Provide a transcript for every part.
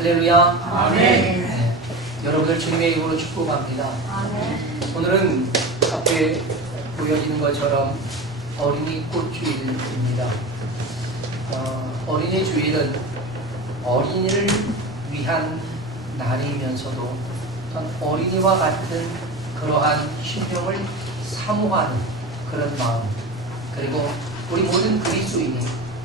할렐루야. 아멘. 네. 여러분을 주님의 이름으로 축복합니다. 아멘. 오늘은 앞에 보여지는 것처럼 어린이 꽃주일입니다. 어린이 주일은 어린이를 위한 날이면서도 어린이와 같은 그러한 심령을 사모하는 그런 마음, 그리고 우리 모든 그리스도인이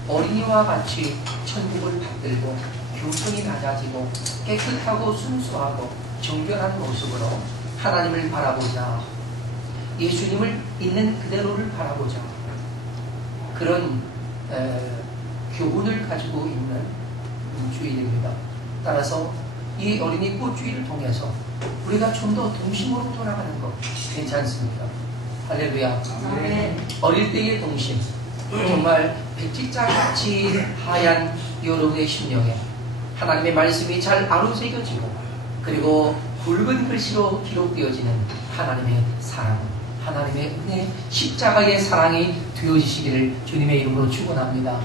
어린이와 같이 천국을 받들고 교통이 낮아지고 깨끗하고 순수하고 정결한 모습으로 하나님을 바라보자, 예수님을 있는 그대로를 바라보자, 그런 교훈을 가지고 있는 주일입니다. 따라서 이 어린이 꽃주일을 통해서 우리가 좀 더 동심으로 돌아가는 것 괜찮습니다. 할렐루야. 아멘. 어릴 때의 동심, 정말 백지장같이 하얀 여러분의 심령에 하나님의 말씀이 잘 아로새겨지고, 그리고 굵은 글씨로 기록되어지는 하나님의 사랑, 하나님의 은혜, 십자가의 사랑이 되어지시기를 주님의 이름으로 축원합니다.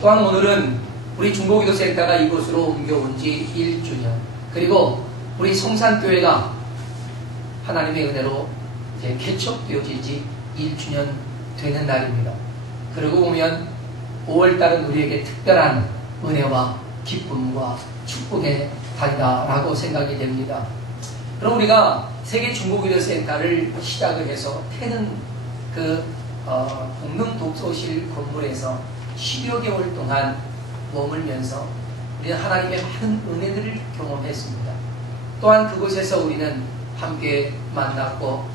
또한 오늘은 우리 중보기도센터가 이곳으로 옮겨온 지 1주년, 그리고 우리 성산교회가 하나님의 은혜로 이제 개척되어질 지 1주년 되는 날입니다. 그러고 보면 5월달은 우리에게 특별한 은혜와 기쁨과 축복의 달이다라고 생각이 됩니다. 그럼 우리가 세계 중보기도센터를 시작을 해서 태는 그 공릉 독서실 건물에서 10여 개월 동안 머물면서 우리는 하나님의 많은 은혜들을 경험했습니다. 또한 그곳에서 우리는 함께 만났고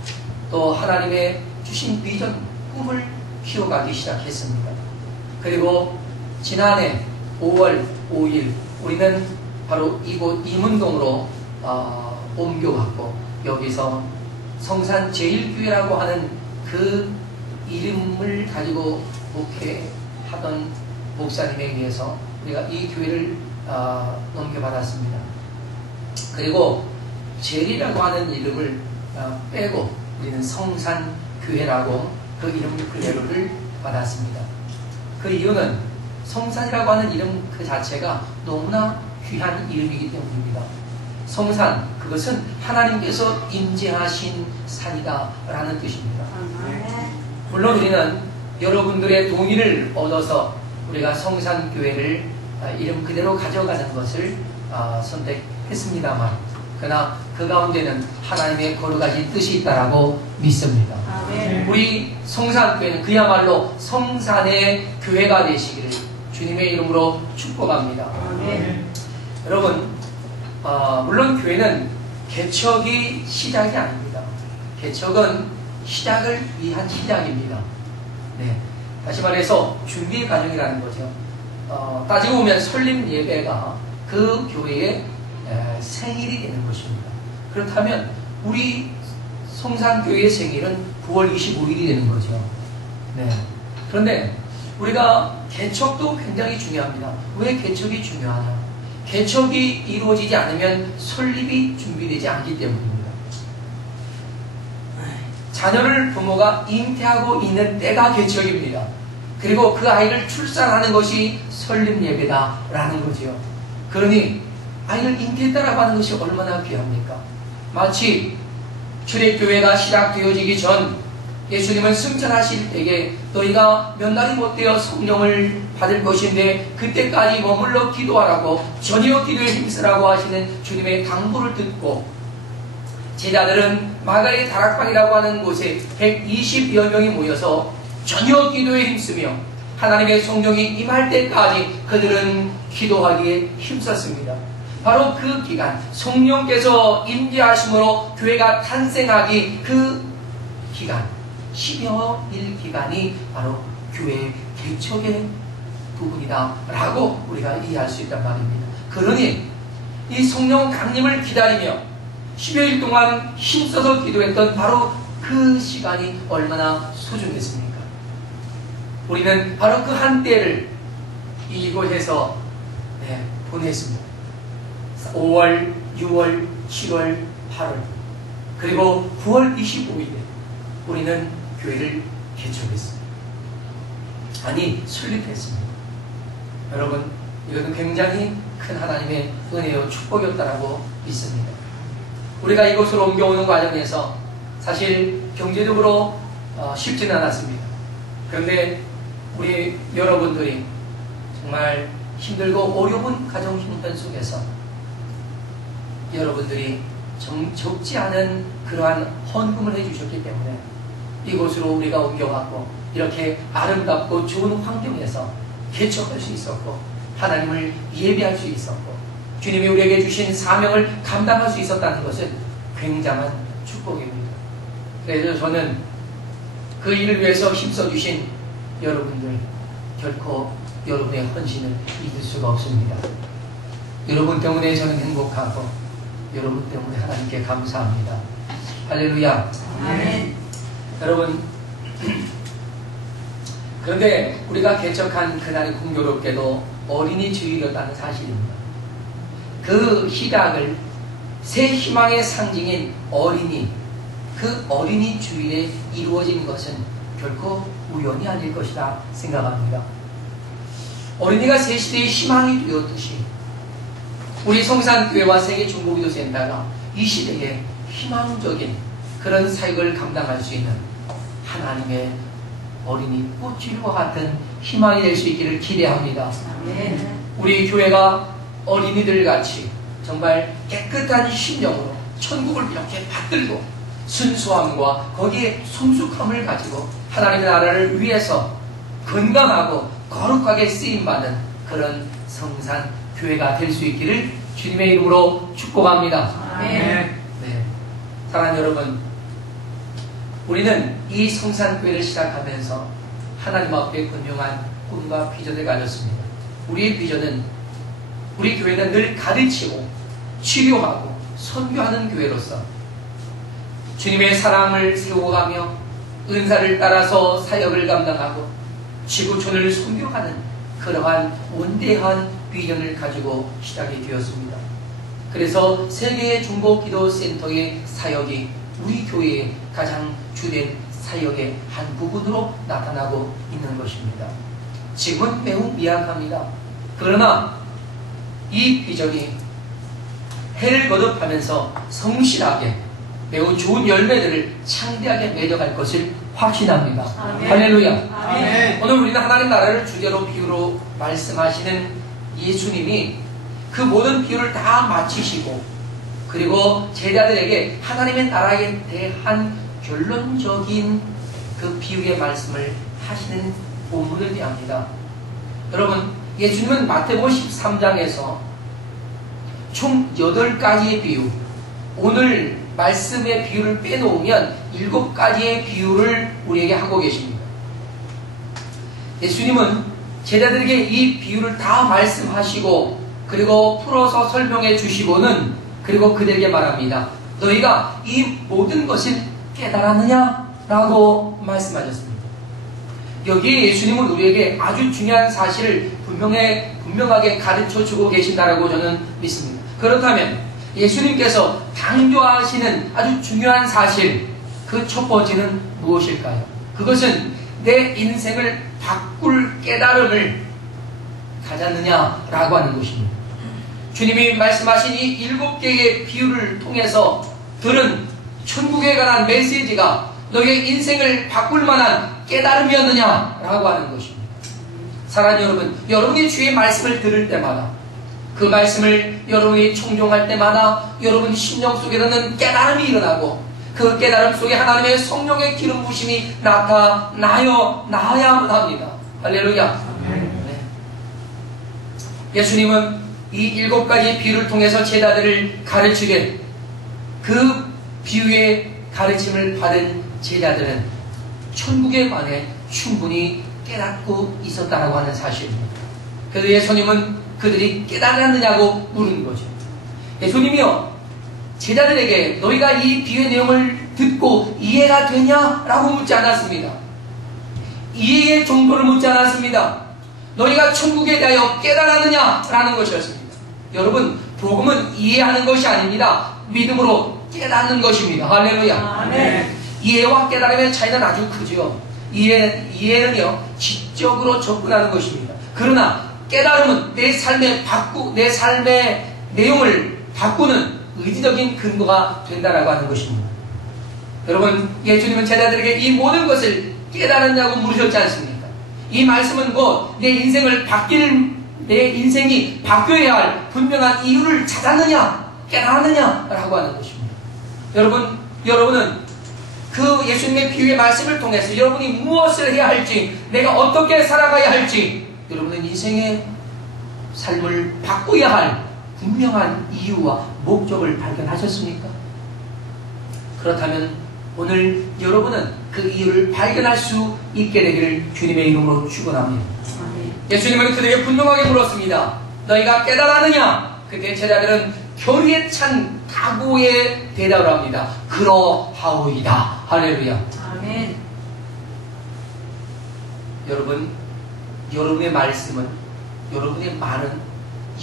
또 하나님의 주신 비전, 꿈을 키워가기 시작했습니다. 그리고 지난해 5월 5일 우리는 바로 이곳 이문동으로 옮겨왔고, 여기서 성산 제일교회라고 하는 그 이름을 가지고 목회하던 목사님에 의해서 우리가 이 교회를 넘겨받았습니다. 그리고 제일이라고 하는 이름을 빼고 우리는 성산교회라고 그 이름 그대로를 받았습니다. 그 이유는 성산이라고 하는 이름 그 자체가 너무나 귀한 이름이기 때문입니다. 성산, 그것은 하나님께서 임재하신 산이다 라는 뜻입니다. 물론 우리는 여러분들의 동의를 얻어서 우리가 성산교회를 이름 그대로 가져가는 것을 선택했습니다만, 그러나 그 가운데는 하나님의 거룩하신 뜻이 있다라고 믿습니다. 아멘. 우리 성산교회는 그야말로 성산의 교회가 되시기를 주님의 이름으로 축복합니다. 아멘. 여러분, 물론 교회는 개척이 시작이 아닙니다. 개척은 시작을 위한 시작입니다. 네. 다시 말해서 준비 과정이라는 거죠. 따지고 보면 설립 예배가 그 교회의 생일이 되는 것입니다. 그렇다면 우리 성산교회의 생일은 9월 25일이 되는 거죠. 네. 그런데 우리가 개척도 굉장히 중요합니다. 왜 개척이 중요하냐? 개척이 이루어지지 않으면 설립이 준비되지 않기 때문입니다. 자녀를 부모가 잉태하고 있는 때가 개척입니다. 그리고 그 아이를 출산하는 것이 설립 예배다라는 거죠. 그러니 아이를 잉태했다라고 하는 것이 얼마나 귀합니까? 마치 출애교회가 시작되어지기 전 예수님은 승천하실 때에 너희가 몇 날이 못되어 성령을 받을 것인데 그때까지 머물러 기도하라고, 저녁 기도에 힘쓰라고 하시는 주님의 당부를 듣고 제자들은 마가의 다락방이라고 하는 곳에 120여 명이 모여서 저녁 기도에 힘쓰며 하나님의 성령이 임할 때까지 그들은 기도하기에 힘썼습니다. 바로 그 기간, 성령께서 임재하심으로 교회가 탄생하기 그 기간, 10여일 기간이 바로 교회의 개척의 부분이다 라고 우리가 이해할 수 있단 말입니다. 그러니 이 성령 강림을 기다리며 10여일 동안 힘써서 기도했던 바로 그 시간이 얼마나 소중했습니까? 우리는 바로 그 한때를 이곳에서 보냈습니다. 5월, 6월, 7월, 8월, 그리고 9월 25일에 우리는 교회를 개척했습니다. 아니, 설립했습니다. 여러분, 이것은 굉장히 큰 하나님의 은혜요 축복이었다라고 믿습니다. 우리가 이곳으로 옮겨오는 과정에서 사실 경제적으로 쉽지는 않았습니다. 그런데 우리 여러분들이 정말 힘들고 어려운 가정 형편 속에서 여러분들이 적지 않은 그러한 헌금을 해주셨기 때문에 이곳으로 우리가 옮겨왔고 이렇게 아름답고 좋은 환경에서 개척할 수 있었고 하나님을 예배할 수 있었고 주님이 우리에게 주신 사명을 감당할 수 있었다는 것은 굉장한 축복입니다. 그래서 저는 그 일을 위해서 힘써주신 여러분들 결코 여러분의 헌신을 잊을 수가 없습니다. 여러분 때문에 저는 행복하고 여러분 때문에 하나님께 감사합니다. 할렐루야. 아멘. 여러분, 그런데 우리가 개척한 그날이 공교롭게도 어린이 주일이었다는 사실입니다. 그 시작을 새 희망의 상징인 어린이, 그 어린이 주일에 이루어진 것은 결코 우연이 아닐 것이라 생각합니다. 어린이가 새 시대의 희망이 되었듯이 우리 성산교회와 세계중보기도센터가 이 시대에 희망적인 그런 사역을 감당할 수 있는 하나님의 어린이 꽃줄과 같은 희망이 될 수 있기를 기대합니다. 아멘. 우리 교회가 어린이들 같이 정말 깨끗한 심령으로 천국을 이렇게 받들고 순수함과 거기에 성숙함을 가지고 하나님의 나라를 위해서 건강하고 거룩하게 쓰임받는 그런 성산 교회가 될 수 있기를 주님의 이름으로 축복합니다. 아멘. 네. 사랑하는 여러분, 우리는 이 성산교회를 시작하면서 하나님 앞에 분명한 꿈과 비전을 가졌습니다. 우리의 비전은 우리 교회는 늘 가르치고 치료하고 선교하는 교회로서 주님의 사랑을 세워가며 은사를 따라서 사역을 감당하고 지구촌을 선교하는 그러한 원대한 비전을 가지고 시작이 되었습니다. 그래서 세계의 중보기도센터의 사역이 우리 교회의 가장 주된 사역의 한 부분으로 나타나고 있는 것입니다. 지금은 매우 미약합니다. 그러나 이 비전이 해를 거듭하면서 성실하게 매우 좋은 열매들을 창대하게 맺어갈 것을 확신합니다. 아멘. 할렐루야. 아멘. 오늘 우리는 하나님 나라를 주제로 비유로 말씀하시는 예수님이 그 모든 비유를 다 마치시고 그리고 제자들에게 하나님의 나라에 대한 결론적인 그 비유의 말씀을 하시는 본문을 대합니다. 여러분, 예수님은 마태복음 13장에서 총 8가지의 비유, 오늘 말씀의 비유를 빼놓으면 7가지의 비유를 우리에게 하고 계십니다. 예수님은 제자들에게 이 비유를 다 말씀하시고 그리고 풀어서 설명해 주시고는 그리고 그들에게 말합니다. 너희가 이 모든 것을 깨달았느냐? 라고 말씀하셨습니다. 여기에 예수님은 우리에게 아주 중요한 사실을 분명하게 가르쳐 주고 계신다라고 저는 믿습니다. 그렇다면 예수님께서 강조하시는 아주 중요한 사실, 그 첫 번째는 무엇일까요? 그것은 내 인생을 바꿀 깨달음을 가졌느냐라고 하는 것입니다. 주님이 말씀하신 이 7개의 비유를 통해서 들은 천국에 관한 메시지가 너의 인생을 바꿀 만한 깨달음이었느냐라고 하는 것입니다. 사랑하는 여러분, 여러분이 주의 말씀을 들을 때마다 그 말씀을 여러분이 청종할 때마다 여러분 심령 속에서는 깨달음이 일어나고 그 깨달음 속에 하나님의 성령의 기름 부심이 나야만 합니다. 할렐루야. 네. 예수님은 이 7가지 비유를 통해서 제자들을 가르치게 그 비유의 가르침을 받은 제자들은 천국에 관해 충분히 깨닫고 있었다라고 하는 사실입니다. 그래서 예수님은 그들이 깨달았느냐고 물은 거죠. 예수님이요, 제자들에게 너희가 이 비유의 내용을 듣고 이해가 되냐라고 묻지 않았습니다. 이해의 정도를 묻지 않았습니다. 너희가 천국에 대하여 깨달았느냐라는 것이었습니다. 여러분, 복음은 이해하는 것이 아닙니다. 믿음으로 깨닫는 것입니다. 할렐루야. 아멘. 이해와 깨달음의 차이는 아주 크지요. 이해는요, 지적으로 접근하는 것입니다. 그러나 깨달음은 내 삶의 내용을 바꾸는 의지적인 근거가 된다라고 하는 것입니다. 여러분, 예수님은 제자들에게 이 모든 것을 깨달았냐고 물으셨지 않습니까? 이 말씀은 곧 내 인생이 바뀌어야 할 분명한 이유를 찾았느냐, 깨달았느냐라고 하는 것입니다. 여러분은 그 예수님의 비유의 말씀을 통해서 여러분이 무엇을 해야 할지, 내가 어떻게 살아가야 할지, 여러분은 인생의 삶을 바꾸어야 할 분명한 이유와 목적을 발견하셨습니까? 그렇다면 오늘 여러분은 그 이유를 발견할 수 있게 되기를 주님의 이름으로 축원합니다. 예수님은 그들에게 분명하게 물었습니다. 너희가 깨달았느냐? 그때 제자들은 결의에 찬 각오의 대답을 합니다. 그러하오이다. 할렐루야. 아멘. 여러분, 여러분의 말씀은, 여러분의 말은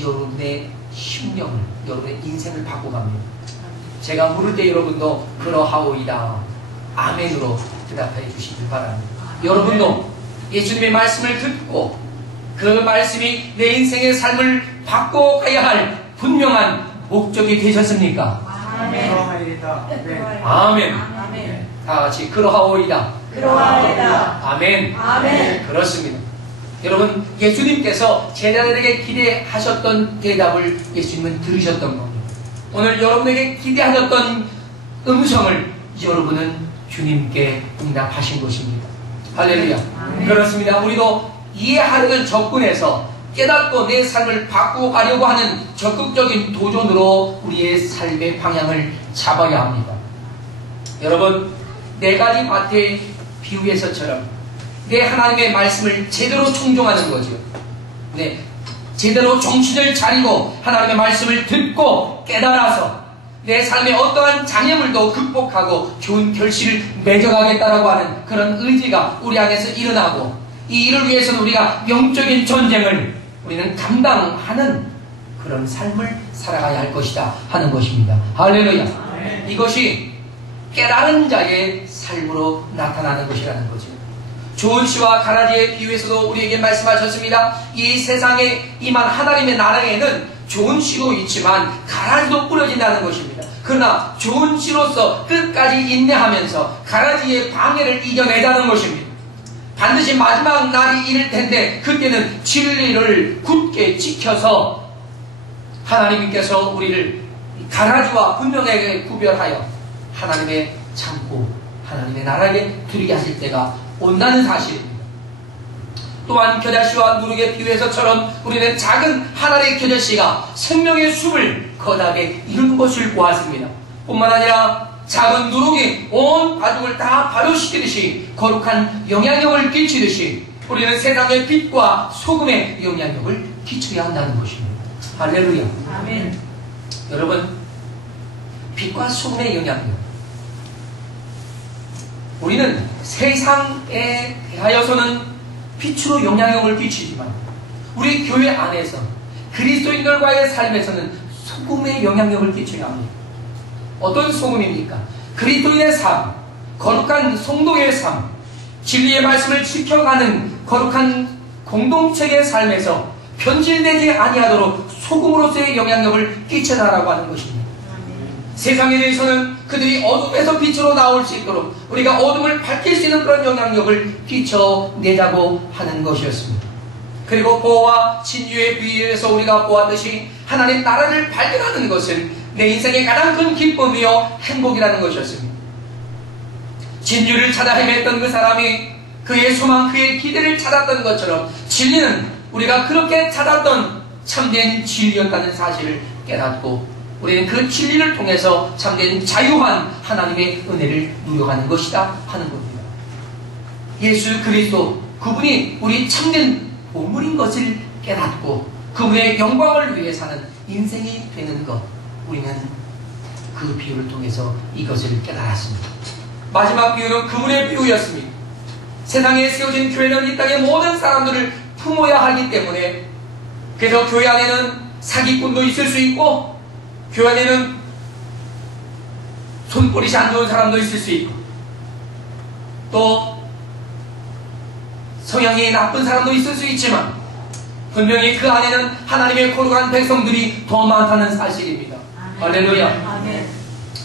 여러분의 심령을, 여러분의 인생을 바꿔갑니다. 제가 물을 때 여러분도 그러하오이다, 아멘으로 대답해 주시길 바랍니다. 여러분도 예수님의 말씀을 듣고 그 말씀이 내 인생의 삶을 바꿔가야 할 분명한 목적이 되셨습니까? 아멘. 아멘. 아멘. 다 같이 그러하오이다. 그러하오이다. 아멘. 아멘. 그렇습니다. 여러분, 예수님께서 제자들에게 기대하셨던 대답을 예수님은 들으셨던 겁니다. 오늘 여러분에게 기대하셨던 음성을 여러분은 주님께 응답하신 것입니다. 할렐루야. 아멘. 그렇습니다. 우리도 이해하려는 접근에서 깨닫고 내 삶을 바꾸어 가려고 하는 적극적인 도전으로 우리의 삶의 방향을 잡아야 합니다. 여러분, 네 가지 밭의 비유에서처럼 내 하나님의 말씀을 제대로 청종하는 거죠. 네, 제대로 정신을 차리고 하나님의 말씀을 듣고 깨달아서 내 삶의 어떠한 장애물도 극복하고 좋은 결실을 맺어가겠다라고 하는 그런 의지가 우리 안에서 일어나고, 이 일을 위해서는 우리가 영적인 전쟁을 우리는 감당하는 그런 삶을 살아가야 할 것이다 하는 것입니다. 할렐루야. 이것이 깨달은 자의 삶으로 나타나는 것이라는 거죠. 좋은 씨와 가라지의 비유에서도 우리에게 말씀하셨습니다. 이 세상에 임한 하나님의 나라에는 좋은 씨도 있지만 가라지도 뿌려진다는 것입니다. 그러나 좋은 씨로서 끝까지 인내하면서 가라지의 방해를 이겨내자는 것입니다. 반드시 마지막 날이 이를 텐데 그때는 진리를 굳게 지켜서 하나님께서 우리를 가라지와 분명하게 구별하여 하나님의 참고 하나님의 나라에 들이게 하실 때가 온다는 사실입니다. 또한 겨자씨와 누룩의 비유에서처럼 우리는 작은 하나의 겨자씨가 생명의 숲을 거다게 이루는 것을 보았습니다. 뿐만 아니라 작은 누룩이 온 가족을 다 발효시키듯이 거룩한 영향력을 끼치듯이 우리는 세상의 빛과 소금의 영향력을 끼쳐야 한다는 것입니다. 할렐루야. 아멘. 여러분, 빛과 소금의 영향력, 우리는 세상에 대하여서는 빛으로 영향력을 끼치지만 우리 교회 안에서 그리스도인들과의 삶에서는 소금의 영향력을 끼쳐야 합니다. 어떤 소금입니까? 그리스도인의 삶, 거룩한 성도의 삶, 진리의 말씀을 지켜가는 거룩한 공동체의 삶에서 변질되지 아니하도록 소금으로서의 영향력을 끼쳐라라고 하는 것입니다. 세상에 대해서는 그들이 어둠에서 빛으로 나올 수 있도록 우리가 어둠을 밝힐 수 있는 그런 영향력을 끼쳐내자고 하는 것이었습니다. 그리고 보호와 진유의 비유에서 우리가 보았듯이 하나님 나라를 발견하는 것은 내 인생의 가장 큰 기쁨이요 행복이라는 것이었습니다. 진유를 찾아 헤맸던 그 사람이 그의 소망, 그의 기대를 찾았던 것처럼 진리는 우리가 그렇게 찾았던 참된 진리였다는 사실을 깨닫고 우리는 그 진리를 통해서 참된 자유한 하나님의 은혜를 누려가는 것이다 하는 겁니다. 예수 그리스도, 그분이 우리 참된 보물인 것을 깨닫고 그분의 영광을 위해 사는 인생이 되는 것, 우리는 그 비유를 통해서 이것을 깨달았습니다. 마지막 비유는 그분의 비유였습니다. 세상에 세워진 교회는 이 땅의 모든 사람들을 품어야 하기 때문에, 그래서 교회 안에는 사기꾼도 있을 수 있고 교회 안에는 손버릇이 안 좋은 사람도 있을 수 있고 또 성향이 나쁜 사람도 있을 수 있지만 분명히 그 안에는 하나님의 거룩한 백성들이 더 많다는 사실입니다. 할렐루야. 아멘.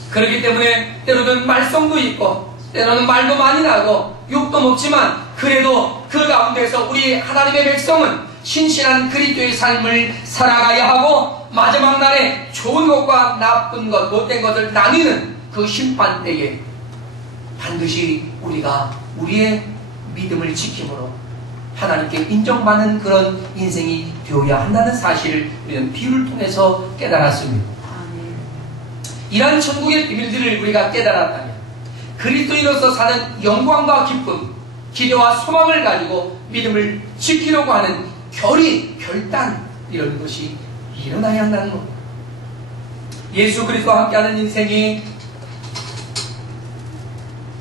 그렇기 때문에 때로는 말썽도 있고 때로는 말도 많이 나고 욕도 먹지만 그래도 그 가운데서 우리 하나님의 백성은 신실한 그리스도의 삶을 살아가야 하고 마지막 날에 좋은 것과 나쁜 것, 못된 것을 나뉘는 그 심판 때에 반드시 우리가 우리의 믿음을 지킴으로 하나님께 인정받는 그런 인생이 되어야 한다는 사실을 우리는 비유를 통해서 깨달았습니다. 아멘. 이러한 천국의 비밀들을 우리가 깨달았다면 그리스도인으로서 사는 영광과 기쁨, 기대와 소망을 가지고 믿음을 지키려고 하는 결단 이런 것이 일어나야 한다는 겁니다. 예수 그리스도와 함께하는 인생이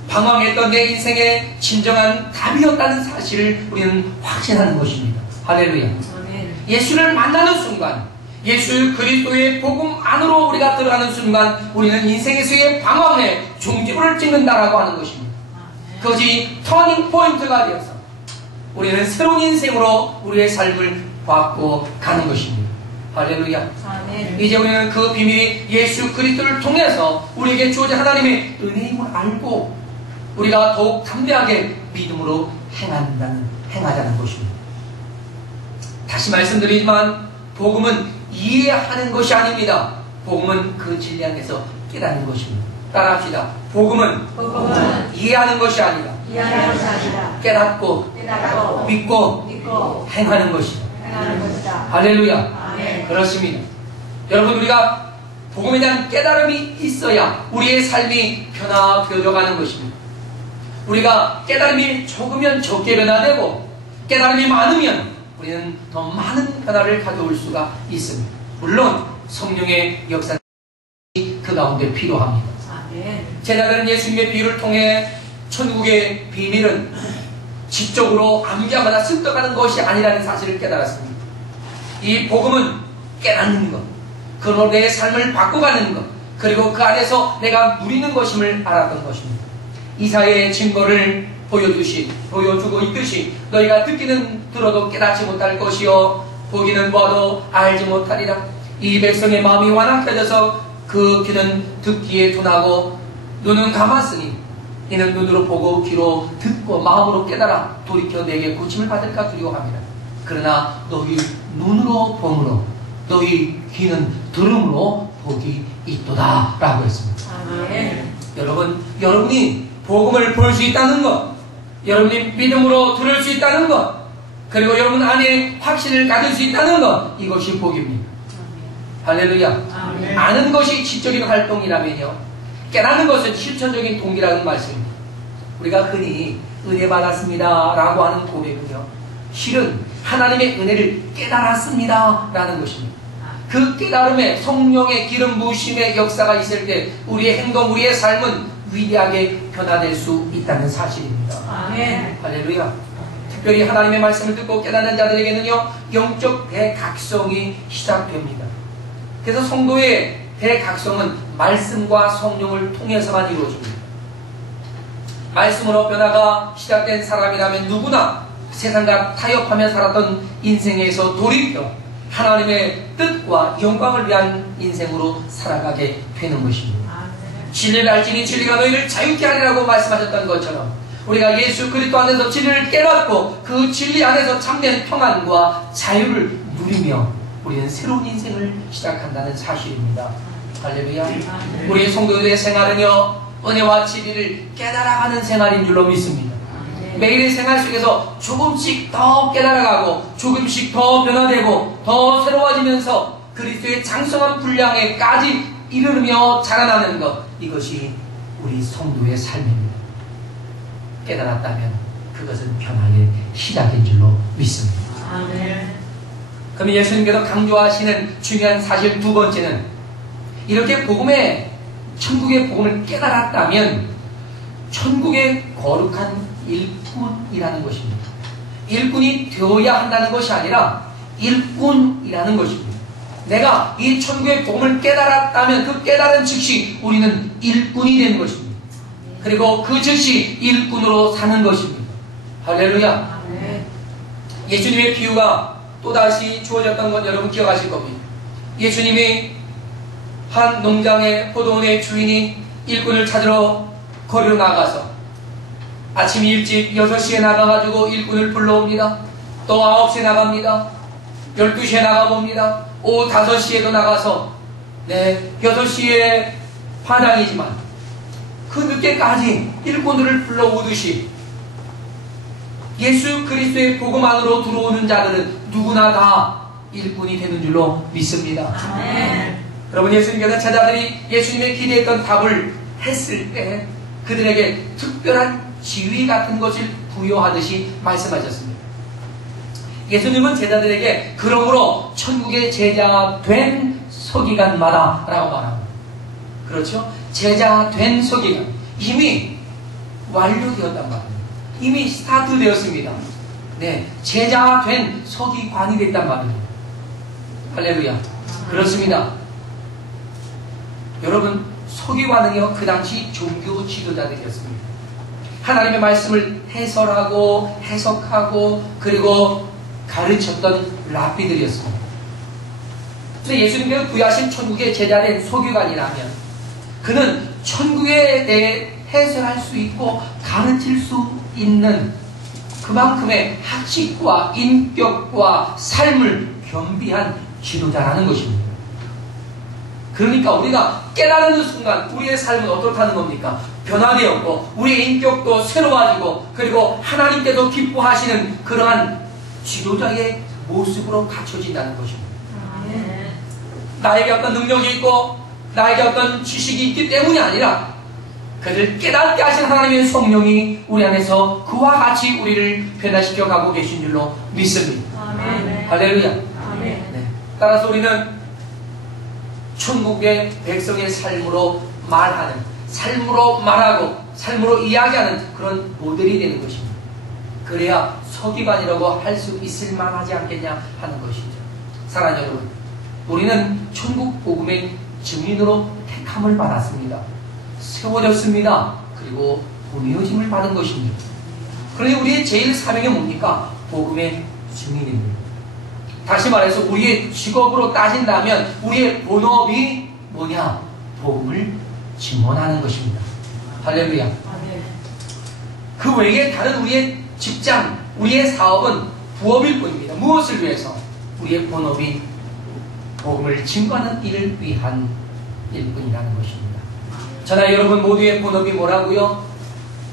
방황했던 내 인생의 진정한 답이었다는 사실을 우리는 확신하는 것입니다. 할렐루야. 아멘. 예수를 만나는 순간, 예수 그리스도의 복음 안으로 우리가 들어가는 순간 우리는 인생에서의 방황의 종지부를 찍는다라고 하는 것입니다. 그것이 터닝 포인트가 되어서 우리는 새로운 인생으로 우리의 삶을 바꿔 가는 것입니다. 할렐루야. 아멘. 이제 우리는 그 비밀이 예수 그리스도를 통해서 우리에게 주어진 하나님의 은혜임을 알고 우리가 더욱 담대하게 믿음으로 행하자는 것입니다. 다시 말씀드리지만 복음은 이해하는 것이 아닙니다. 복음은 그 진리 안에서 깨닫는 것입니다. 따라합시다. 복음은 이해하는 것이 아니라 이해하는 것이 아니라 깨닫고 믿고 행하는 것이다. 행하는 것이다. 할렐루야. 아멘. 그렇습니다. 여러분, 우리가 복음에 대한 깨달음이 있어야 우리의 삶이 변화되어 가는 것입니다. 우리가 깨달음이 적으면 적게 변화되고 깨달음이 많으면 우리는 더 많은 변화를 가져올 수가 있습니다. 물론 성령의 역사는 그 가운데 필요합니다. 아멘. 제자들은 예수님의 비유를 통해 천국의 비밀은 지적으로 암기하거나 습득하는 것이 아니라는 사실을 깨달았습니다. 이 복음은 깨닫는 것, 그로 내 삶을 바꿔가는 것, 그리고 그 안에서 내가 누리는 것임을 알았던 것입니다. 이사야의 증거를 보여주고 있듯이 너희가 듣기는 들어도 깨닫지 못할 것이요 보기는 보아도 알지 못하리라. 이 백성의 마음이 완악해져서 그 귀는 듣기에 둔하고 눈은 감았으니 이는 눈으로 보고 귀로 듣고 마음으로 깨달아 돌이켜 내게 고침을 받을까 두려워합니다. 그러나 너희 눈으로 봄으로 너희 귀는 들음으로 복이 있도다 라고 했습니다. 아멘. 여러분이 복음을 볼 수 있다는 것, 여러분이 믿음으로 들을 수 있다는 것, 그리고 여러분 안에 확신을 가질 수 있다는 것, 이것이 복입니다. 할렐루야. 아멘. 아는 것이 지적인 활동이라면요, 깨닫는 것은 실천적인 동기라는 말씀입니다. 우리가 흔히 은혜 받았습니다 라고 하는 고백은요, 실은 하나님의 은혜를 깨달았습니다 라는 것입니다. 그 깨달음에 성령의 기름 부으심의 역사가 있을 때 우리의 행동, 우리의 삶은 위대하게 변화될 수 있다는 사실입니다. 아멘. 할렐루야. 특별히 하나님의 말씀을 듣고 깨닫는 자들에게는요, 영적 대각성이 시작됩니다. 그래서 성도의 대각성은 말씀과 성령을 통해서만 이루어집니다. 말씀으로 변화가 시작된 사람이라면 누구나 세상과 타협하며 살았던 인생에서 돌이켜 하나님의 뜻과 영광을 위한 인생으로 살아가게 되는 것입니다. 진리를 알지니 진리가 너희를 자유케 하리라고 말씀하셨던 것처럼 우리가 예수 그리스도 안에서 진리를 깨닫고 그 진리 안에서 참된 평안과 자유를 누리며 우리는 새로운 인생을 시작한다는 사실입니다. 할렐루야. 우리의 성도들의 생활은요, 은혜와 진리를 깨달아가는 생활인 줄로 믿습니다. 매일의 생활 속에서 조금씩 더 깨달아가고 조금씩 더 변화되고 더 새로워지면서 그리스도의 장성한 분량에까지 이르며 자라나는 것, 이것이 우리 성도의 삶입니다. 깨달았다면 그것은 변화의 시작인 줄로 믿습니다. 아멘. 그럼 예수님께서 강조하시는 중요한 사실 두 번째는, 이렇게 천국의 복음을 깨달았다면 천국의 거룩한 일꾼이라는 것입니다. 일꾼이 되어야 한다는 것이 아니라 일꾼이라는 것입니다. 내가 이 천국의 복음을 깨달았다면 그 깨달은 즉시 우리는 일꾼이 되는 것입니다. 그리고 그 즉시 일꾼으로 사는 것입니다. 할렐루야. 아멘. 예수님의 비유가 또다시 주어졌던 건 여러분 기억하실 겁니다. 예수님이 한 농장의 포도원의 주인이 일꾼을 찾으러 거리로 나가서 아침 일찍 6시에 나가가지고 일꾼을 불러옵니다. 또 9시에 나갑니다. 12시에 나가봅니다. 오후 5시에도 나가서 6시에 반항이지만 그 늦게까지 일꾼들을 불러오듯이 예수 그리스도의 복음 안으로 들어오는 자들은 누구나 다 일꾼이 되는 줄로 믿습니다. 아멘. 여러분, 예수님께서 제자들이 예수님의 기대했던 답을 했을 때 그들에게 특별한 지위 같은 것을 부여하듯이 말씀하셨습니다. 예수님은 제자들에게 그러므로 천국의 제자가 된 서기관마다 라고 말합니다. 그렇죠? 제자가 된 서기관, 이미 완료되었단 말입니다. 이미 스타트 되었습니다. 제자가 된 서기관이 됐단 말입니다. 할렐루야. 그렇습니다. 여러분, 서기관은요, 그 당시 종교 지도자들이었습니다. 하나님의 말씀을 해설하고 해석하고 그리고 가르쳤던 랍비들이었습니다. 근데 예수님께서 부여하신 천국의 제자된 서기관이라면 그는 천국에 대해 해설할 수 있고 가르칠 수 있는 그만큼의 학식과 인격과 삶을 겸비한 지도자라는 것입니다. 그러니까 우리가 깨달는 순간 우리의 삶은 어떻다는 겁니까? 변화되었고 우리의 인격도 새로워지고 그리고 하나님께서 기뻐하시는 그러한 지도자의 모습으로 갖춰진다는 것입니다. 아멘. 나에게 어떤 능력이 있고 나에게 어떤 지식이 있기 때문이 아니라 그를 깨닫게 하신 하나님의 성령이 우리 안에서 그와 같이 우리를 변화시켜 가고 계신 줄로 믿습니다. 아멘. 할렐루야. 아멘. 따라서 우리는 천국의 백성의 삶으로 말하는, 삶으로 말하고 삶으로 이야기하는 그런 모델이 되는 것입니다. 그래야 서기관이라고 할 수 있을 만하지 않겠냐 하는 것이죠. 사랑하는 여러분, 우리는 천국 복음의 증인으로 택함을 받았습니다. 세워졌습니다. 그리고 보내어짐을 받은 것입니다. 그러니 우리의 제일 사명이 뭡니까? 복음의 증인입니다. 다시 말해서 우리의 직업으로 따진다면 우리의 본업이 뭐냐? 복음을 증언하는 것입니다. 할렐루야. 아멘. 그 외에 다른 우리의 직장, 우리의 사업은 부업일 뿐입니다. 무엇을 위해서? 우리의 본업이 복음을 증거하는 일을 위한 일뿐이라는 것입니다. 저나 여러분 모두의 본업이 뭐라고요?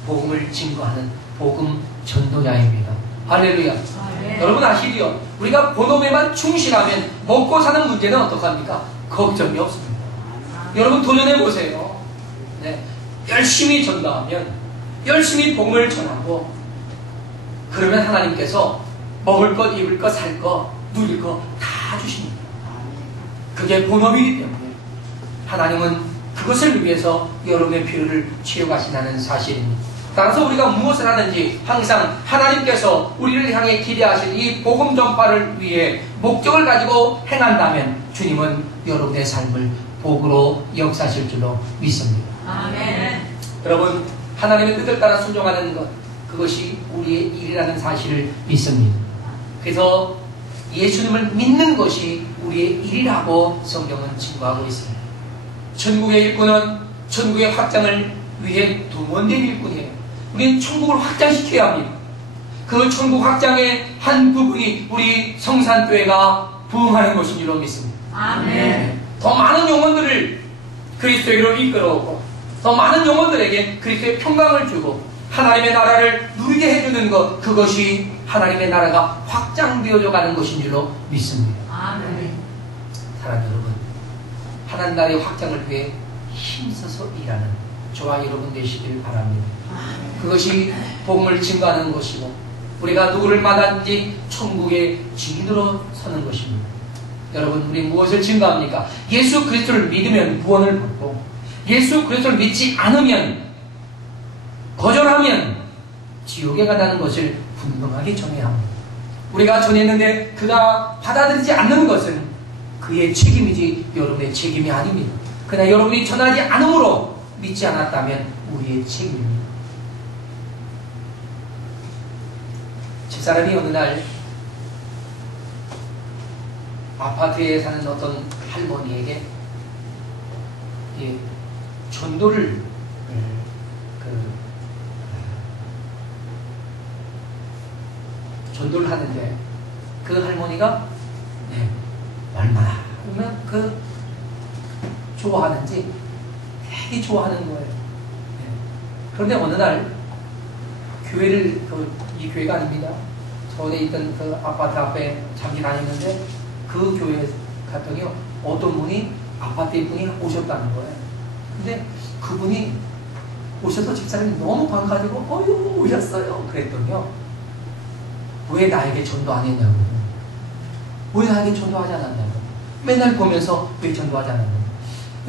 복음을 증거하는 복음 전도자입니다. 할렐루야. 아멘. 여러분 아시죠? 우리가 본업에만 충실하면 먹고 사는 문제는 어떡합니까? 걱정이 없습니다. 여러분 도전해 보세요. 열심히 전도하면, 열심히 복음을 전하고, 그러면 하나님께서 먹을 것, 입을 것, 살 것, 누릴 것 다 주십니다. 그게 본업이기 때문에 하나님은 그것을 위해서 여러분의 필요를 채워가신다는 사실입니다. 따라서 우리가 무엇을 하는지 항상 하나님께서 우리를 향해 기대하신 이 복음 전파를 위해 목적을 가지고 행한다면 주님은 여러분의 삶을 복으로 역사하실 줄로 믿습니다. 아멘. 여러분, 하나님의 뜻을 따라 순종하는 것, 그것이 우리의 일이라는 사실을 믿습니다. 그래서 예수님을 믿는 것이 우리의 일이라고 성경은 증거하고 있습니다. 천국의 일꾼은 천국의 확장을 위해 동원된 일꾼이에요. 우리는 천국을 확장시켜야 합니다. 그 천국 확장의 한 부분이 우리 성산교회가 부흥하는 것인 줄로 믿습니다. 아멘. 더 많은 영혼들을 그리스도에게로 이끌어오고 더 많은 영혼들에게 그리스도의 평강을 주고 하나님의 나라를 누리게 해주는 것, 그것이 하나님의 나라가 확장되어져 가는 것인 줄로 믿습니다. 아멘. 사랑하는 여러분, 하나님 나라의 확장을 위해 힘써서 일하는 저와 여러분 되시길 바랍니다. 그것이 복음을 증거하는 것이고 우리가 누구를 만났는지 천국의 증인으로 서는 것입니다. 여러분, 우리 무엇을 증거합니까? 예수 그리스도를 믿으면 구원을 받고 예수 그리스도를 믿지 않으면, 거절하면 지옥에 간다는 것을 분명하게 전해야 합니다. 우리가 전했는데 그가 받아들이지 않는 것은 그의 책임이지 여러분의 책임이 아닙니다. 그러나 여러분이 전하지 않음으로 믿지 않았다면 우리의 책임입니다. 집사람이 어느 날 아파트에 사는 어떤 할머니에게 전도를 전도를 하는데 그 할머니가 얼마나 좋아하는지 되게 좋아하는 거예요. 그런데 어느 날 교회를 이 교회가 아닙니다. 서울에 있던 그 아파트 앞에 잠시 다녔는데 그 교회에 갔더니 어떤 분이 아파트에 분이 오셨다는 거예요. 근데 그분이 오셔서 집사람이 너무 반가지고 어휴 오셨어요. 그랬더니요. 왜 나에게 전도 안 했냐고. 왜 나에게 전도하지 않았냐고. 맨날 보면서 왜 전도하지 않았냐고.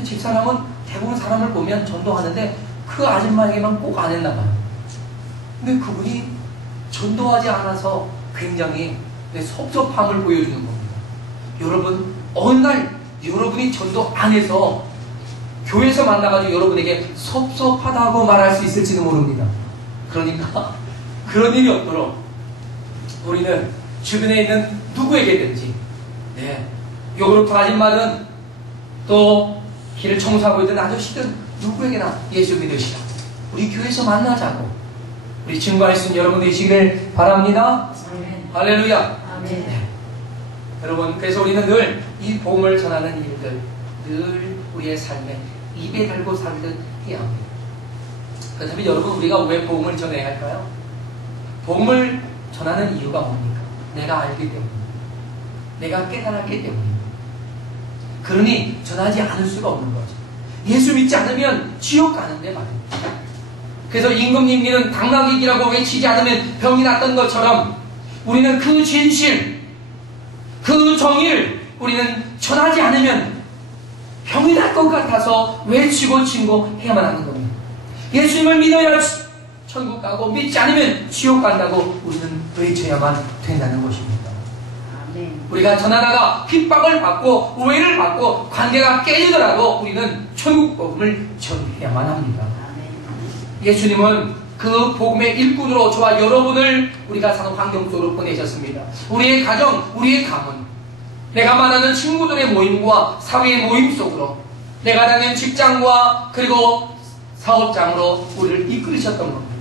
집사람은 대부분 사람을 보면 전도하는데 그 아줌마에게만 꼭 안 했나 봐요. 근데 그분이 전도하지 않아서 굉장히 섭섭함을 보여주는 겁니다. 여러분, 어느 날 여러분이 전도 안 해서 교회에서 만나가지고 여러분에게 섭섭하다고 말할 수 있을지도 모릅니다. 그러니까 그런 일이 없도록 우리는 주변에 있는 누구에게든지 요구르트 아줌마든 또 길을 청소하고 있던 아저씨든 누구에게나 예수 믿으시라. 우리 교회에서 만나자고 우리 증거할 수 있는 여러분 되시기를 바랍니다. 아멘. 할렐루야. 아멘. 여러분, 그래서 우리는 늘 이 복음을 전하는 일들 늘 우리의 삶에 입에 달고 살듯 해야 합니다. 그렇다면 여러분, 우리가 왜 복음을 전해야 할까요? 복음을 전하는 이유가 뭡니까? 내가 알기 때문입니다. 내가 깨달았기 때문입니다. 그러니 전하지 않을 수가 없는 거죠. 예수 믿지 않으면 지옥 가는데 말입니다. 그래서 임금님기는 당나귀기라고 외치지 않으면 병이 났던 것처럼 우리는 그 진실, 그 정의를 우리는 전하지 않으면 병이 날 것 같아서 외치고 진고해야만 하는 겁니다. 예수님을 믿어야 천국 가고 믿지 않으면 지옥 간다고 우리는 외쳐야만 된다는 것입니다. 우리가 전하다가 핍박을 받고 오해를 받고 관계가 깨지더라도 우리는 천국 복음을 전해야만 합니다. 예수님은 그 복음의 일꾼으로 저와 여러분을 우리가 사는 환경 속으로 보내셨습니다. 우리의 가정, 우리의 가문, 내가 만나는 친구들의 모임과 사회의 모임 속으로 내가 다니는 직장과 그리고 사업장으로 우리를 이끌으셨던 겁니다.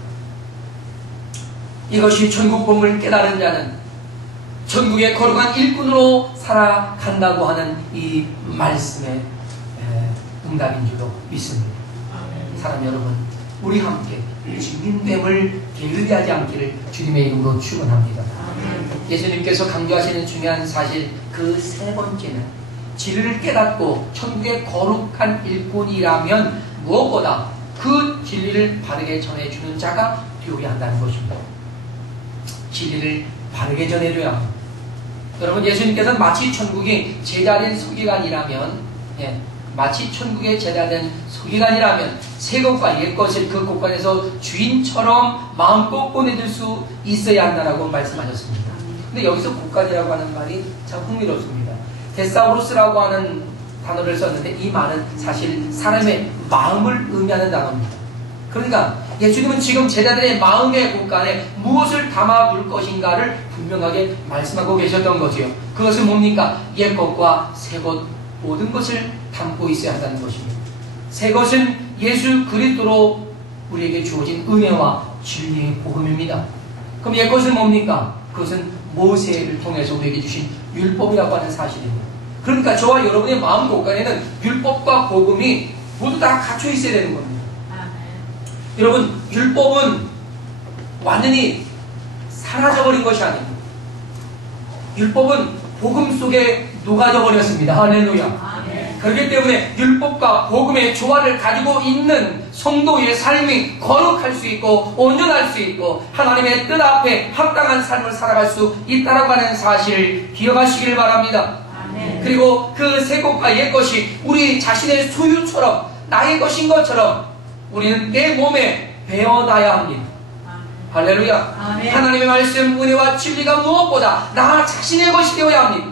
이것이 천국 복음을 깨달은 자는 천국의 거룩한 일꾼으로 살아간다고 하는 이 말씀의 응답인 줄로 믿습니다. 사람 여러분, 우리 함께 주님됨을 게으르하지 않기를 주님의 이름으로 축원합니다. 예수님께서 강조하시는 중요한 사실 그 세 번째는 진리를 깨닫고 천국의 거룩한 일꾼이라면 무엇보다 그 진리를 바르게 전해주는 자가 되어야 한다는 것입니다. 진리를 바르게 전해줘야 합니다. 여러분, 예수님께서는 마치 천국이 제자된 서기관이라면 마치 천국의 제자된 서기관이라면 새 것과 옛 것을 그 곳간에서 주인처럼 마음껏 보내줄 수 있어야 한다라고 말씀하셨습니다. 근데 여기서 곳간이라고 하는 말이 참 흥미롭습니다. 데사우루스라고 하는 단어를 썼는데 이 말은 사실 사람의 마음을 의미하는 단어입니다. 그러니까 예수님은 지금 제자들의 마음의 곳간에 무엇을 담아둘 것인가를 분명하게 말씀하고 계셨던 거지요. 그것은 뭡니까? 옛 것과 새 것 모든 것을 담고 있어야 한다는 것입니다. 새 것은 예수 그리스도로 우리에게 주어진 은혜와 진리의 복음입니다. 그럼 옛 것은 뭡니까? 그것은 모세를 통해서 우리에게 주신 율법이라고 하는 사실입니다. 그러니까 저와 여러분의 마음 곳간에는 율법과 복음이 모두 다 갖춰 있어야 되는 겁니다. 여러분, 율법은 완전히 사라져버린 것이 아닙니다. 율법은 복음 속에 녹아져 버렸습니다. 할렐루야. 그렇기 때문에 율법과 복음의 조화를 가지고 있는 성도의 삶이 거룩할 수 있고 온전할 수 있고 하나님의 뜻 앞에 합당한 삶을 살아갈 수 있다라고 하는 사실을 기억하시기를 바랍니다. 그리고 그 새 것과 옛 것이 우리 자신의 소유처럼 나의 것인 것처럼 우리는 내 몸에 배어나야 합니다. 할렐루야. 아멘. 하나님의 말씀, 은혜와 진리가 무엇보다 나 자신의 것이 되어야 합니다.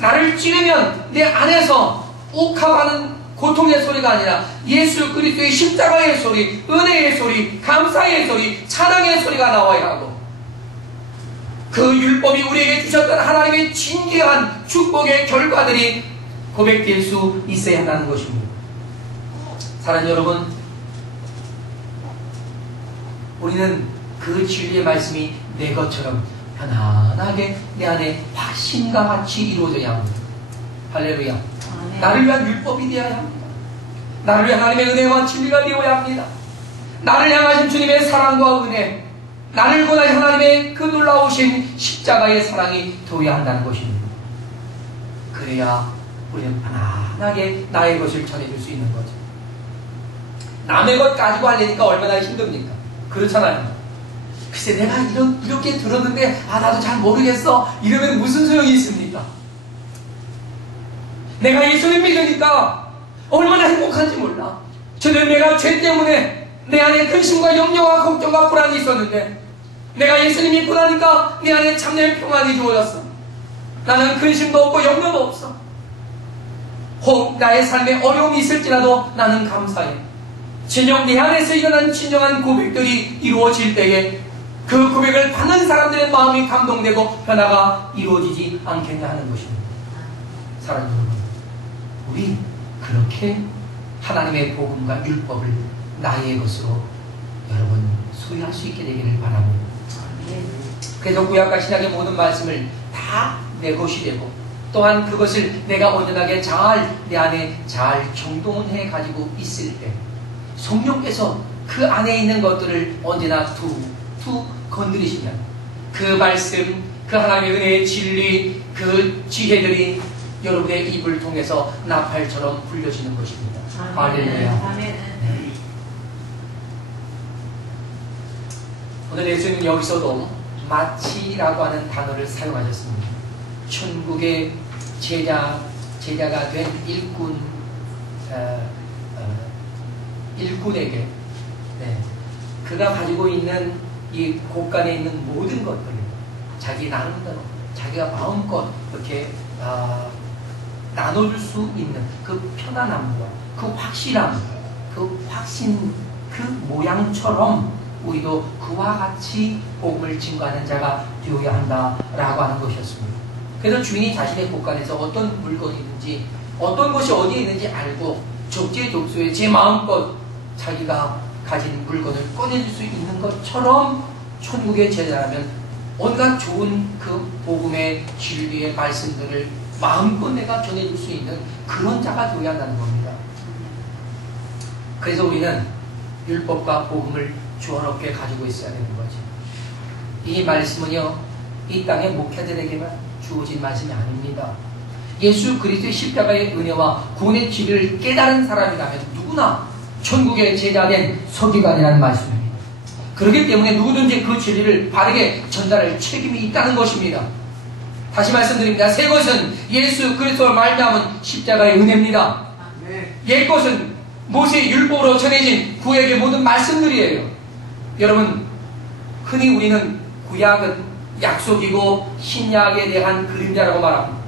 나를 찌르면 내 안에서 욱하고 고통의 소리가 아니라 예수 그리스도의 십자가의 소리, 은혜의 소리, 감사의 소리, 찬양의 소리가 나와야 하고 그 율법이 우리에게 주셨던 하나님의 진귀한 축복의 결과들이 고백될 수 있어야 한다는 것입니다. 사랑하는 여러분, 우리는 그 진리의 말씀이 내 것처럼 편안하게 내 안에 화신과 같이 이루어져야 합니다. 할렐루야. 나를 위한 율법이 되어야 합니다. 나를 위한 하나님의 은혜와 진리가 되어야 합니다. 나를 향하신 주님의 사랑과 은혜, 나를 권하신 하나님의 그 놀라우신 십자가의 사랑이 되어야 한다는 것입니다. 그래야 우리는 편안하게 나의 것을 전해줄 수 있는 거죠. 남의 것 가지고 하려니까 얼마나 힘듭니까? 그렇잖아요. 글쎄 내가 이렇게 들었는데 나도 잘 모르겠어 이러면 무슨 소용이 있습니까? 내가 예수님 믿으니까 얼마나 행복한지 몰라. 저는 내가 죄 때문에 내 안에 근심과 염려와 걱정과 불안이 있었는데 내가 예수님 믿고 나니까 내 안에 참된 평안이 주어졌어. 나는 근심도 없고 염려도 없어. 혹 나의 삶에 어려움이 있을지라도 나는 감사해. 진정 내 안에서 일어난 진정한 고백들이 이루어질 때에 그 고백을 받는 사람들의 마음이 감동되고 변화가 이루어지지 않겠냐 하는 것입니다. 사랑하는 여러분, 우리 그렇게 하나님의 복음과 율법을 나의 것으로 여러분 소유할 수 있게 되기를 바랍니다. 그래서 구약과 신약의 모든 말씀을 다 내 것이 되고 또한 그것을 내가 온전하게 잘 내 안에 잘 정동해 가지고 있을 때 성령께서 그 안에 있는 것들을 언제나 툭 건드리시면 그 말씀, 그 하나님의 은혜의 진리, 그 지혜들이 여러분의 입을 통해서 나팔처럼 불려지는 것입니다. 할렐루야. 오늘 예수님은 여기서도 마치라고 하는 단어를 사용하셨습니다. 천국의 제자가 된 일꾼에게 그가 가지고 있는 이 곳간에 있는 모든 것들, 자기 나름대로 자기가 마음껏 이렇게 나눠줄 수 있는 그 편안함과 그 확실함, 그 확신, 그 모양처럼 우리도 그와 같이 복음을 증거하는 자가 되어야 한다라고 하는 것이었습니다. 그래서 주인이 자신의 곳간에서 어떤 물건이 있는지, 어떤 것이 어디에 있는지 알고 적재적소에 제 마음껏 자기가 가진 물건을 꺼내줄 수 있는 것처럼 천국의 제자라면 온갖 좋은 그 복음의 진리의 말씀들을 마음껏 내가 전해줄 수 있는 그런 자가 되어야 한다는 겁니다. 그래서 우리는 율법과 복음을 조화롭게 가지고 있어야 되는 거죠. 이 말씀은요, 이 땅의 목회자들에게만 주어진 말씀이 아닙니다. 예수 그리스도의 십자가의 은혜와 구원의 진리를 깨달은 사람이라면 누구나 천국의 제자된 서기관이라는 말씀입니다. 그렇기 때문에 누구든지 그 진리를 바르게 전달할 책임이 있다는 것입니다. 다시 말씀드립니다. 새 것은 예수 그리스도를 말미암은 십자가의 은혜입니다. 옛 것은 모세의 율법으로 전해진 구약의 모든 말씀들이에요. 여러분, 흔히 우리는 구약은 약속이고 신약에 대한 그림자라고 말합니다.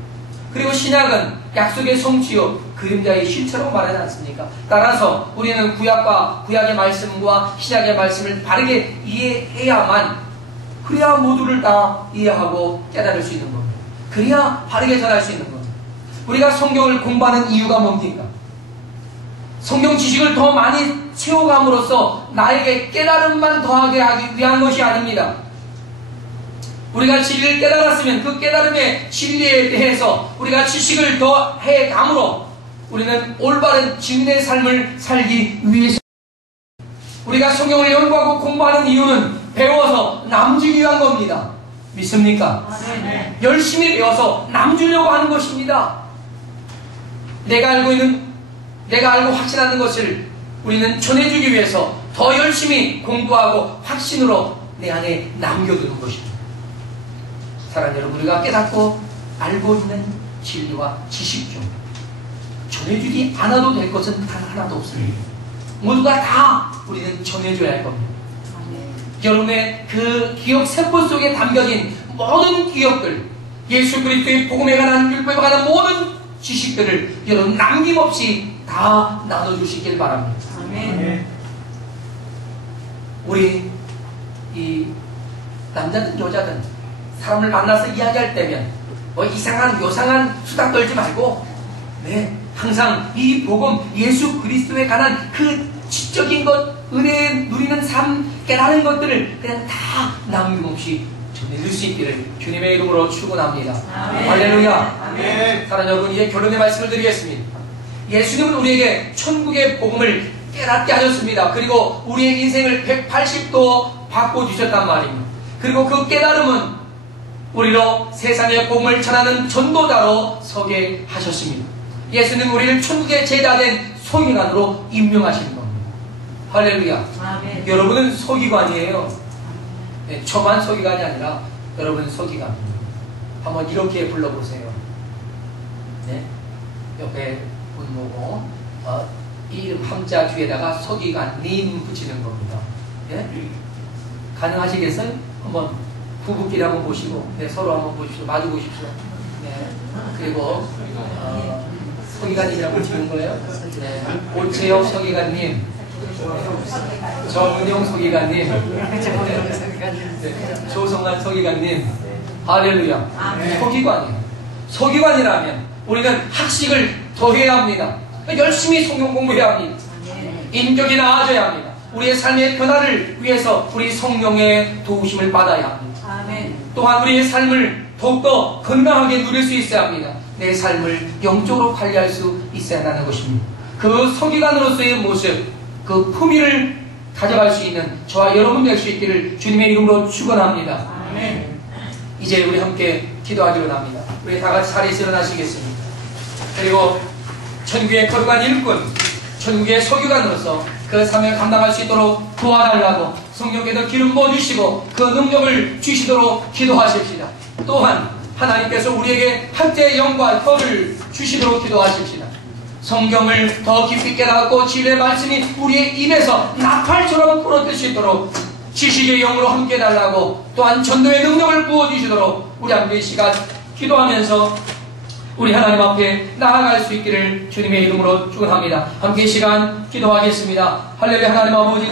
그리고 신약은 약속의 성취요 그림자의 실체라고 말하지 않습니까? 따라서 우리는 구약의 말씀과 신약의 말씀을 바르게 이해해야만, 그래야 모두를 다 이해하고 깨달을 수 있는 겁니다. 그래야 바르게 전할 수 있는 겁니다. 우리가 성경을 공부하는 이유가 뭡니까? 성경 지식을 더 많이 채워감으로써 나에게 깨달음만 더하게 하기 위한 것이 아닙니다. 우리가 진리를 깨달았으면 그 깨달음의 진리에 대해서 우리가 지식을 더해 감으로 우리는 올바른 증인의 삶을 살기 위해서, 우리가 성경을 연구하고 공부하는 이유는 배워서 남주기 위한 겁니다. 믿습니까? 네. 열심히 배워서 남주려고 하는 것입니다. 내가 알고 확신하는 것을 우리는 전해주기 위해서 더 열심히 공부하고 확신으로 내 안에 남겨두는 것입니다. 사랑하는 여러분, 우리가 깨닫고 알고 있는 진리와 지식 중 전해주지 않아도 될 것은 단 하나도 없습니다. 모두가 다 우리는 전해줘야 할 겁니다. 여러분의 그 기억 세포 속에 담겨진 모든 기억들, 예수 그리스도의 복음에 관한 율법에 관한 모든 지식들을 여러분 남김없이 다 나눠주시길 바랍니다. 아멘. 우리 이 남자든 여자든 사람을 만나서 이야기할 때면 뭐 이상한 요상한 수다 떨지 말고 네, 항상 이 복음 예수 그리스도에 관한 그 지적인 것, 은혜에 누리는 삶, 깨달은 것들을 그냥 다 남김없이 전해줄 수 있기를 주님의 이름으로 축원합니다. 할렐루야. 아멘. 사랑하는 여러분, 이제 결론의 말씀을 드리겠습니다. 예수님은 우리에게 천국의 복음을 깨닫게 하셨습니다. 그리고 우리의 인생을 180도 바꿔주셨단 말입니다. 그리고 그 깨달음은 우리로 세상의 복음을 전하는 전도자로 서게 하셨습니다. 예수님은 우리를 천국의 제자된 서기관으로 임명하신 겁니다. 할렐루야. 아멘. 여러분은 서기관이에요. 네, 저만 서기관이 아니라 여러분은 서기관입니다. 한번 이렇게 불러보세요. 네, 옆에 분 보고 이름 함자 뒤에다가 서기관님 붙이는 겁니다. 네? 가능하시겠어요? 한번 부부끼리 한번 보시고 네, 서로 한번 보십시오. 마주 보십시오. 네, 그리고 서기관님이라고 붙이는 거예요. 네, 오채엽 서기관님, 정은용 서기관님, 네, 조성환 서기관님, 할렐루야. 아멘. 서기관이에요. 서기관이라면 우리는 학식을 더 해야 합니다. 열심히 성경 공부해야 합니다. 인격이 나아져야 합니다. 우리의 삶의 변화를 위해서 우리 성령의 도우심을 받아야 합니다. 아멘. 또한 우리의 삶을 더욱더 건강하게 누릴 수 있어야 합니다. 내 삶을 영적으로 관리할 수 있어야 한다는 것입니다. 그 서기관으로서의 모습, 그 품위를 가져갈 수 있는 저와 여러분 될 수 있기를 주님의 이름으로 축원합니다. 아멘. 이제 우리 함께 기도하기로 합니다. 우리 다 같이 자리에서 일어나시겠습니다. 그리고 천국의 거룩한 일꾼, 천국의 서기관으로서 그 삶을 감당할 수 있도록 도와달라고 성령께서 기름 부어주시고 그 능력을 주시도록 기도하십시다. 또한 하나님께서 우리에게 학자의 영과 혀를 주시도록 기도하십시다. 성경을 더 깊이 깨닫고 진리의 말씀이 우리의 입에서 나팔처럼 불어뜰 수 있도록 지식의 영으로 함께 해달라고 또한 전도의 능력을 부어주시도록 우리 함께 이 시간 기도하면서 우리 하나님 앞에 나아갈 수 있기를 주님의 이름으로 축원합니다. 함께 이 시간 기도하겠습니다. 할렐루야. 하나님 아버지